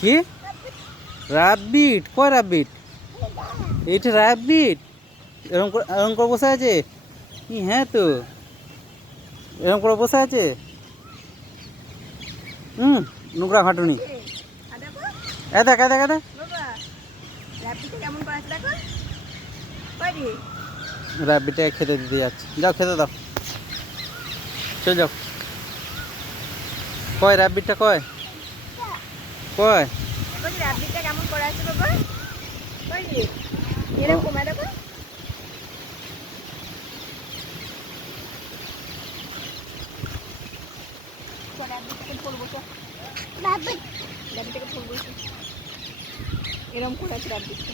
কি রাবিট? কয় রাবিট? এইটা রাবিট এরকম করে বসে আছে? হ্যাঁ তো এরকম করে বসে আছে। নোংরা খাটুনি। দেখ দেখ দেখ, রাবিটটাকে খেতে দিতে যাচ্ছে। যাও খেতে দাও, চল যাও। কয় রাবিটটা কয়? কয় রাব্বিটটা কেমন করে আছে বাবা? কই এরকম দেখো। রাব্বিটটাকে ফুল বসে। রাব্বিটটাকে ফুল বসে। এরকম করে আছে রাব্বিটটা।